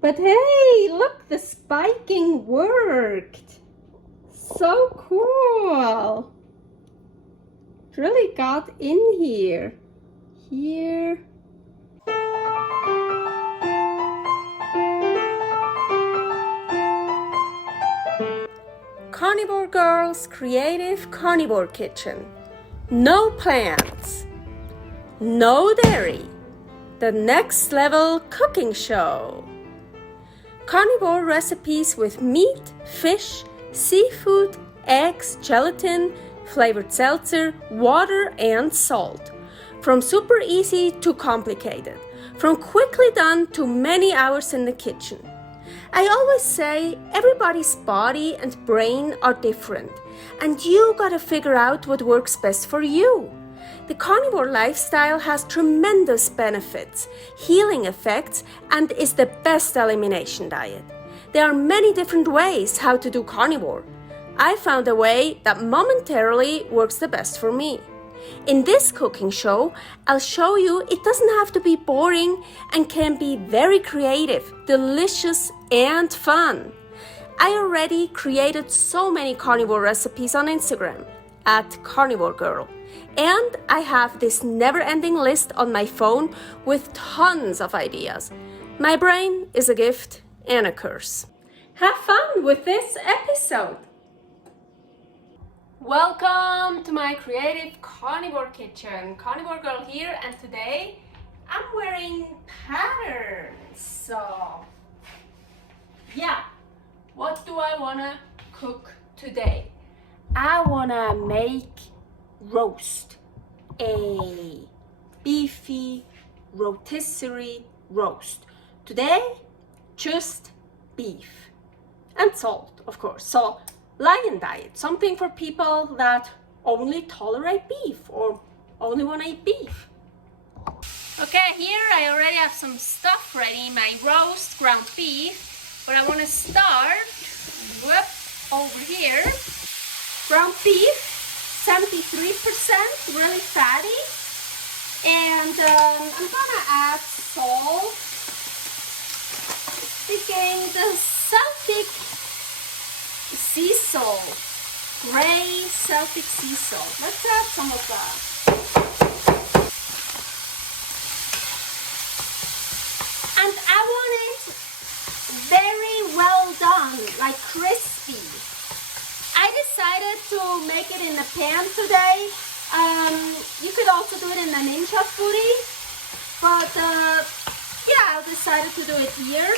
But hey, look, the spiking worked. So cool. It really got in here. Here. Carnivore Girl's Creative Carnivore Kitchen. No plants. No dairy. The next level cooking show. Carnivore recipes with meat, fish, seafood, eggs, gelatin, flavored seltzer, water, and salt. From super easy to complicated. From quickly done to many hours in the kitchen. I always say everybody's body and brain are different, and you gotta figure out what works best for you. The carnivore lifestyle has tremendous benefits, healing effects, and is the best elimination diet. There are many different ways how to do carnivore. I found a way that momentarily works the best for me. In this cooking show, I'll show you it doesn't have to be boring and can be very creative, delicious, and fun. I already created so many carnivore recipes on Instagram at Carnivore Girl. And I have this never-ending list on my phone with tons of ideas. My brain is a gift and a curse. Have fun with this episode! Welcome to my creative carnivore kitchen. Carnivore Girl here, and today I'm wearing patterns. So yeah, what do I wanna cook today? I wanna make roast, a beefy rotisserie roast. Today, just beef and salt, of course. So lion diet, something for people that only tolerate beef or only want to eat beef. Okay, here I already have some stuff ready, my roast ground beef, but I want to start over here. Ground beef, 73%, really fatty, and I'm gonna add salt, picking the Celtic sea salt, gray Celtic sea salt. Let's add some of that. And I want it very well done, like crispy. I decided to make it in a pan today. You could also do it in a ninja foodie, but yeah, I decided to do it here.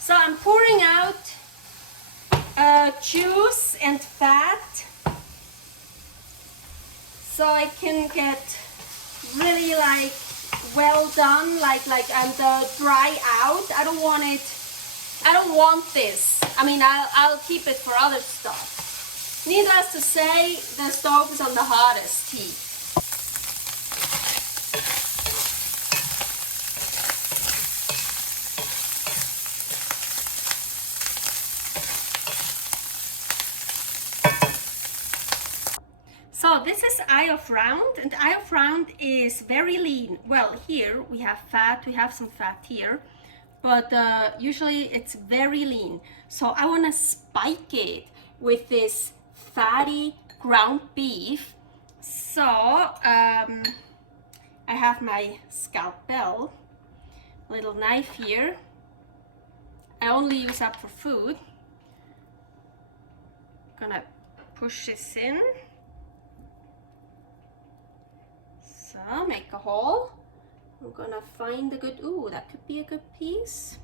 So I'm pouring out juice and fat so I can get really like well done, like and dry out. I don't want this. I mean, I'll keep it for other stuff. Needless to say, the stove is on the hottest heat. So this is eye of round, and eye of round is very lean. Well, here we have fat, we have some fat here, but usually it's very lean. So I want to spike it with this fatty ground beef. So I have my scalpel, little knife here. I only use that for food. Gonna push this in. So make a hole. I'm gonna find a good, ooh, that could be a good piece.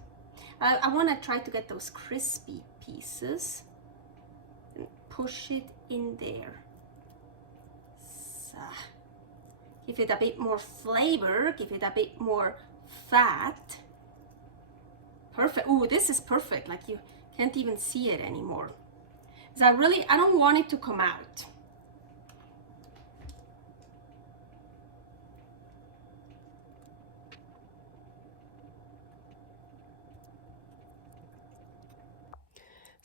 I wanna try to get those crispy pieces and push it in there. So, give it a bit more flavor, give it a bit more fat. Perfect, ooh, this is perfect, like you can't even see it anymore. So I don't want it to come out.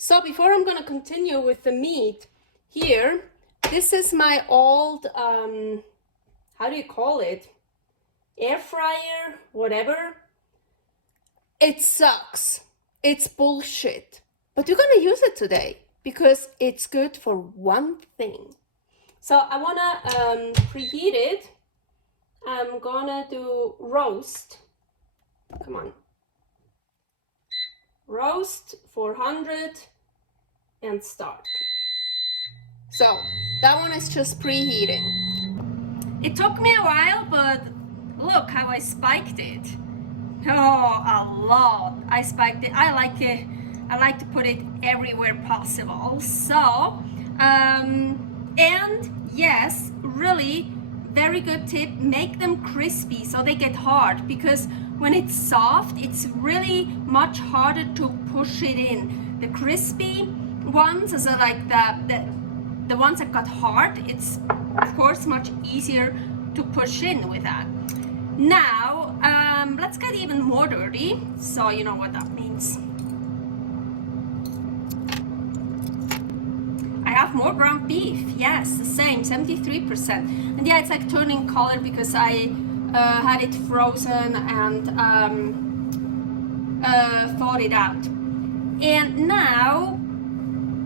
So before I'm gonna continue with the meat, here, this is my old, how do you call it? Air fryer, whatever. It sucks. It's bullshit. But we're gonna use it today because it's good for one thing. So I wanna preheat it. I'm gonna do roast. Come on. Roast 400 and start. So that one is just preheating. It took me a while, but look how I spiked it. Oh, a lot. I spiked it. I like to put it everywhere possible. So, and yes, really very good tip, make them crispy so they get hard, because when it's soft, it's really much harder to push it in. The crispy ones, so like the ones that got hard, it's of course much easier to push in with that. Now, let's get even more dirty, so you know what that means. I have more ground beef, yes, the same, 73%. And yeah, it's like turning color because I had it frozen and thawed it out. And now,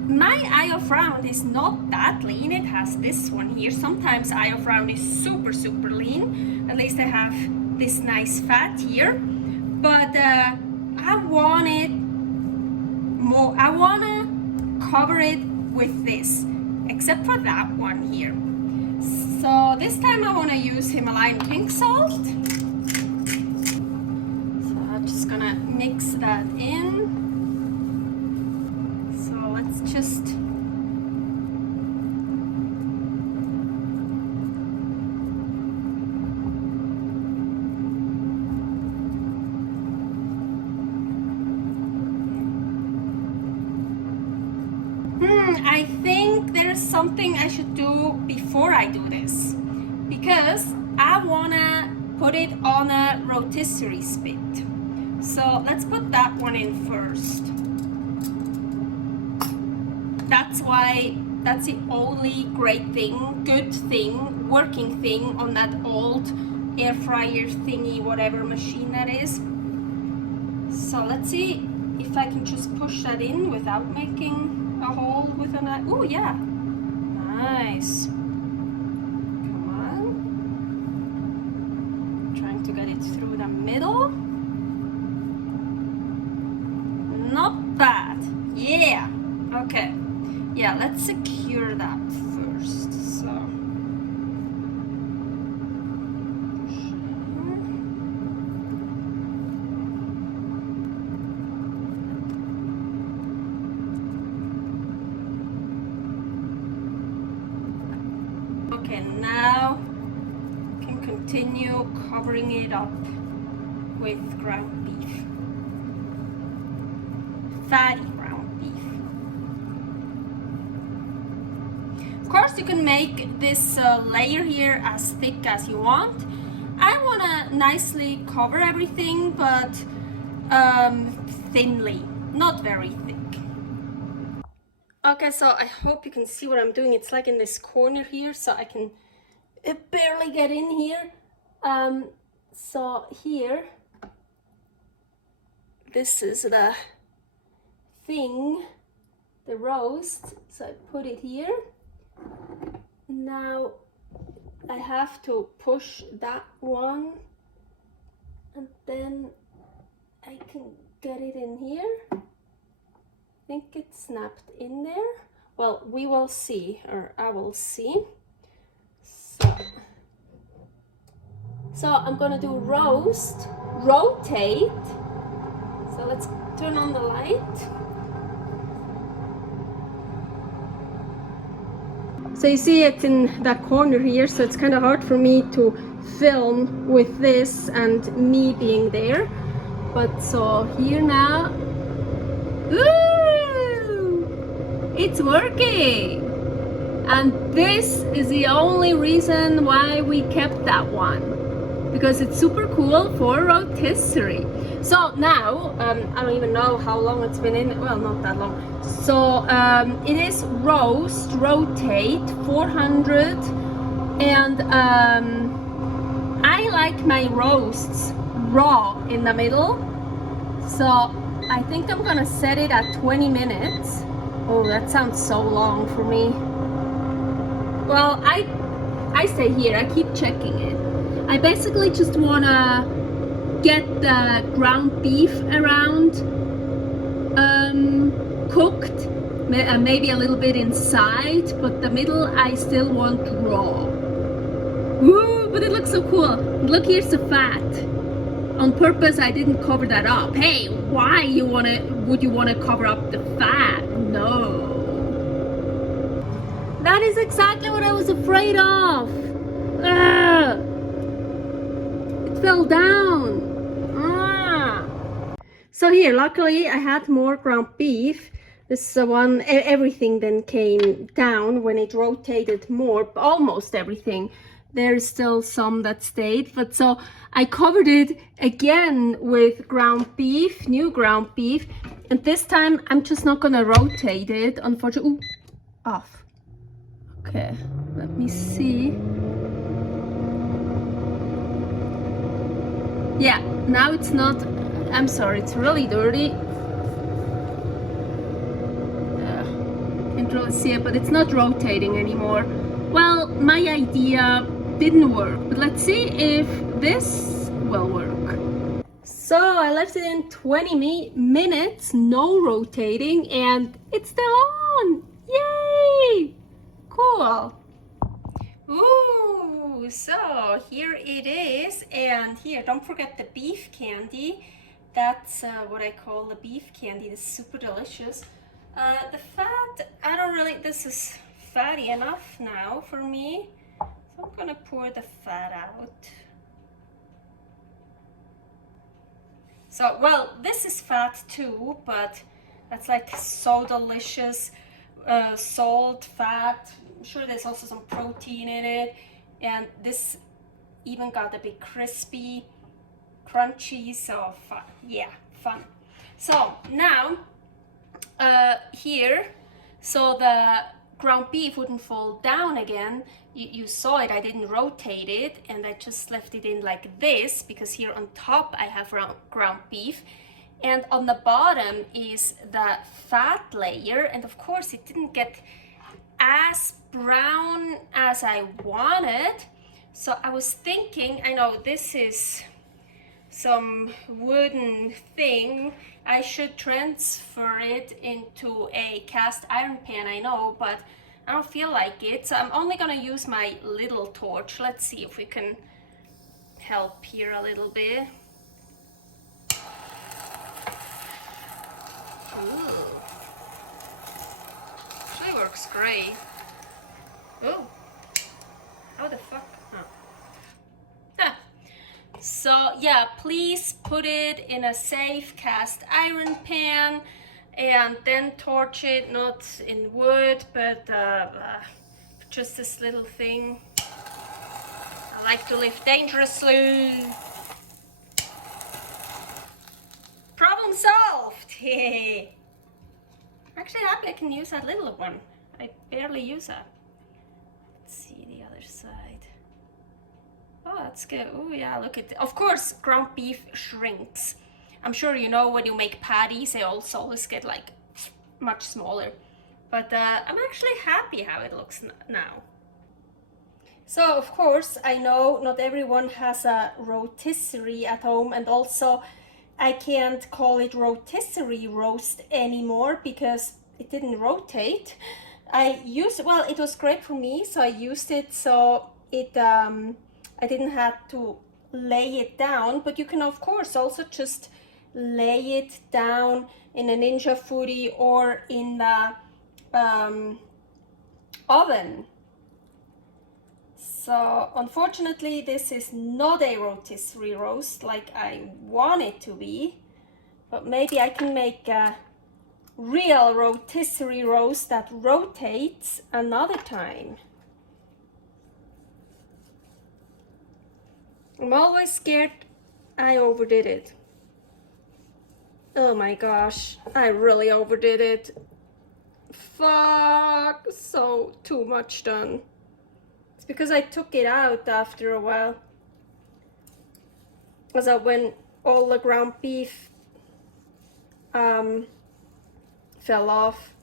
my eye of round is not that lean. It has this one here. Sometimes eye of round is super, super lean. At least I have this nice fat here. But I want it more. I want to cover it with this, except for that one here. So this time I want to use Himalayan pink salt. So I'm just gonna mix that in. So let's just I think there's something I should do before I do this, because I wanna put it on a rotisserie spit. So let's put that one in first. That's the only great thing, good thing, working thing on that old air fryer thingy, whatever machine that is. So let's see if I can just push that in without making a hole with a knife. Oh yeah, nice. Come on, trying to get it through the middle. Not bad. Yeah. Okay. Yeah, let's secure that first. So okay, now I can continue covering it up with ground beef. Fatty ground beef. Of course, you can make this layer here as thick as you want. I want to nicely cover everything, but thinly, not very thick. Okay, so I hope you can see what I'm doing. It's like in this corner here, so I can barely get in here. So here, this is the thing, the roast. So I put it here. Now I have to push that one, and then I can get it in here. I think it's snapped in there. Well, we will see, or I will see. So I'm gonna do roast, rotate. So let's turn on the light. So you see it's in that corner here, so it's kind of hard for me to film with this and me being there. But so here now, ooh, it's working. And this is the only reason why we kept that one. because it's super cool for rotisserie. So now, I don't even know how long it's been in, well, not that long. So it is rotate 400, and I like my roasts raw in the middle. So I think I'm gonna set it at 20 minutes. Oh, that sounds so long for me. Well, I stay here, I keep checking it. I basically just wanna get the ground beef around cooked, maybe a little bit inside, but the middle I still want raw. Woo, but it looks so cool. Look, here's the fat. On purpose, I didn't cover that up. Hey, why would you wanna cover up the fat? No. That is exactly what I was afraid of. Ugh. It fell down. So here, luckily I had more ground beef. This is the one, everything then came down when it rotated more, almost everything. There's still some that stayed, but so I covered it again with ground beef, new ground beef, and this time I'm just not gonna rotate it, unfortunately. Ooh, off. Okay, let me see. Yeah, now it's not, I'm sorry, it's really dirty. Can't really see it, but it's not rotating anymore. Well, my idea didn't work, but let's see if this will work. So I left it in 20 minutes, no rotating, and it's still on. Yay! Cool. Ooh, so here it is, and here, don't forget the beef candy. That's what I call the beef candy. It's super delicious. The fat, I don't really, this is fatty enough now for me, so I'm gonna pour the fat out. So, well, this is fat too, but that's like so delicious. Salt, fat, I'm sure there's also some protein in it, and this even got a bit crispy, crunchy, so fun. Yeah, fun. So now here, so the ground beef wouldn't fall down again. You saw it, I didn't rotate it, and I just left it in like this, because here on top I have ground beef, and on the bottom is the fat layer, and of course it didn't get as brown as I wanted. So I was thinking, I know this is some wooden thing, I should transfer it into a cast iron pan, I know, but I don't feel like it, so I'm only gonna use my little torch. Let's see if we can help here a little bit. Ooh. Actually works great. Oh, how the fuck? Oh. Ah. So yeah, please put it in a safe cast iron pan and then torch it, not in wood, but just this little thing. I like to live dangerously. Problem solved! I'm actually happy I can use that little one. I barely use that. Let's see the other side. Oh, that's good. Oh yeah, look at it. Of course, ground beef shrinks. I'm sure you know when you make patties, they also always get like much smaller. But I'm actually happy how it looks now. So of course, I know not everyone has a rotisserie at home, and also I can't call it rotisserie roast anymore because it didn't rotate. I used, well, it was great for me, so I used it, so it I didn't have to lay it down, but you can of course also just lay it down in a Ninja Foodi or in the oven. So unfortunately this is not a rotisserie roast like I want it to be, but maybe I can make a real rotisserie roast that rotates another time. I'm always scared I overdid it. Oh my gosh, I really overdid it. Fuck, so too much done. It's because I took it out after a while. As when all the ground beef fell off.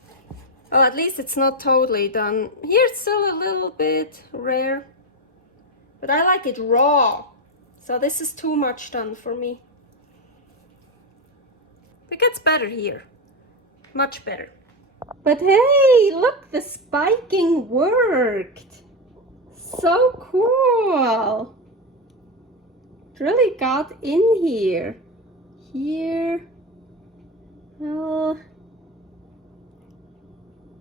Well, at least it's not totally done. Here it's still a little bit rare, but I like it raw. So this is too much done for me. It gets better here, much better. But hey, look, the spiking worked. So cool. It really got in here. Here. Well,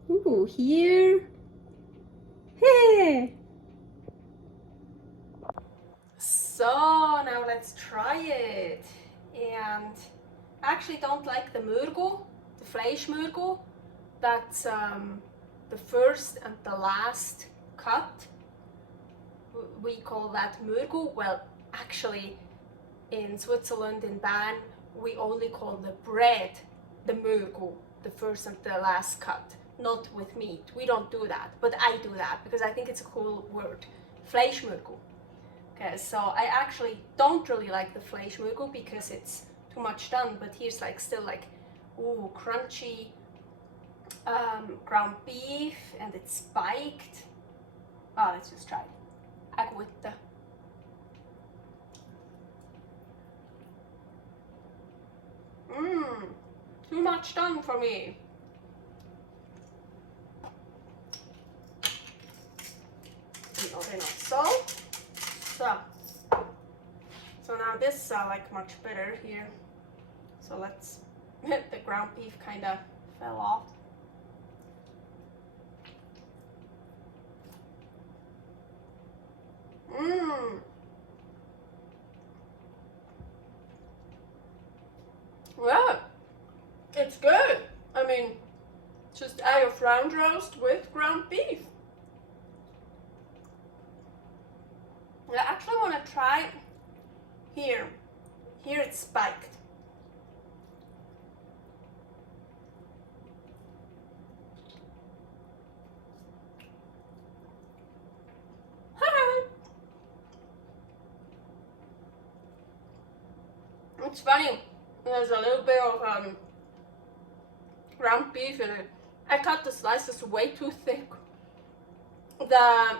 ooh, here. Hey. So now let's try it. And I actually don't like the murgo, the Fleischmurgo. That's the first and the last cut. We call that murgo. Well, actually in Switzerland, in Bern, we only call the bread the murgo, the first and the last cut, not with meat. We don't do that, but I do that because I think it's a cool word, Fleischmurgo. Okay, so I actually don't really like the Fleischmurgo because it's too much done, but here's like still like, ooh, crunchy ground beef, and it's spiked. Oh, let's just try it. Agüita. Too much done for me. Not enough salt. So now this like much better here. So let's, the ground beef kind of fell off. Yeah, it's good. I mean, just add your round roast with ground beef. I actually want to try here. Here it's spiked. It's funny. There's a little bit of ground beef in it. I cut the slices way too thick. The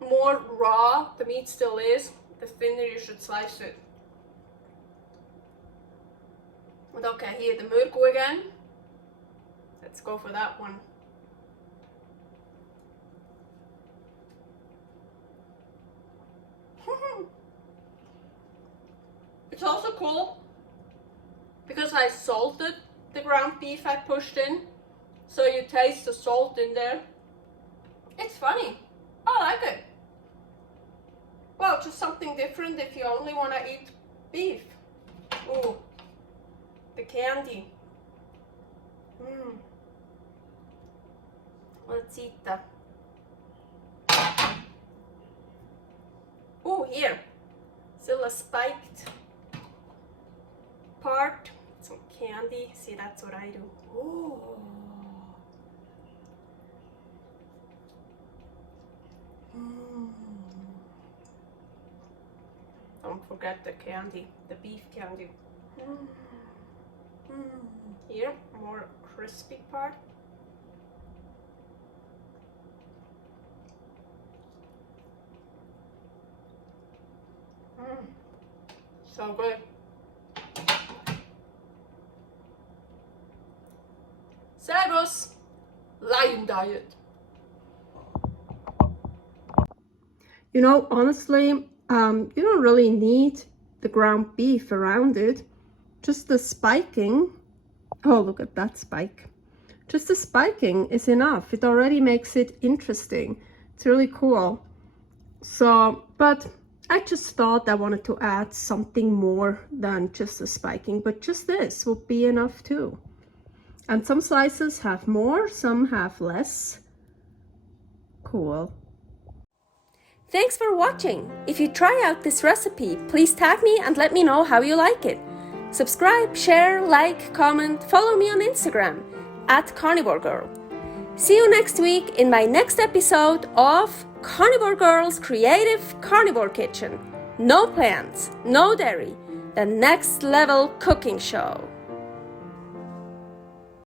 more raw the meat still is, the thinner you should slice it. But okay, here the murgo again. Let's go for that one. It's also cool because I salted the ground beef I pushed in, so you taste the salt in there. It's funny. I like it. Well, just something different if you only want to eat beef. Ooh, the candy. Let's eat that. Ooh, here. Still a spiked part. Some candy. See, that's what I do. Ooh. Don't forget the candy, the beef candy. Here, more crispy part. So good. Servus, Lion Diet. You know, honestly, you don't really need the ground beef around it. Just the spiking. Oh, look at that spike. Just the spiking is enough. It already makes it interesting. It's really cool. So, but I just thought I wanted to add something more than just the spiking, but just this would be enough too. And some slices have more, some have less. Cool. Thanks for watching. If you try out this recipe, please tag me and let me know how you like it. Subscribe, share, like, comment, follow me on Instagram @CarnivoreGirl. See you next week in my next episode of Carnivore Girl's Creative Carnivore Kitchen. No plants, no dairy, the next level cooking show.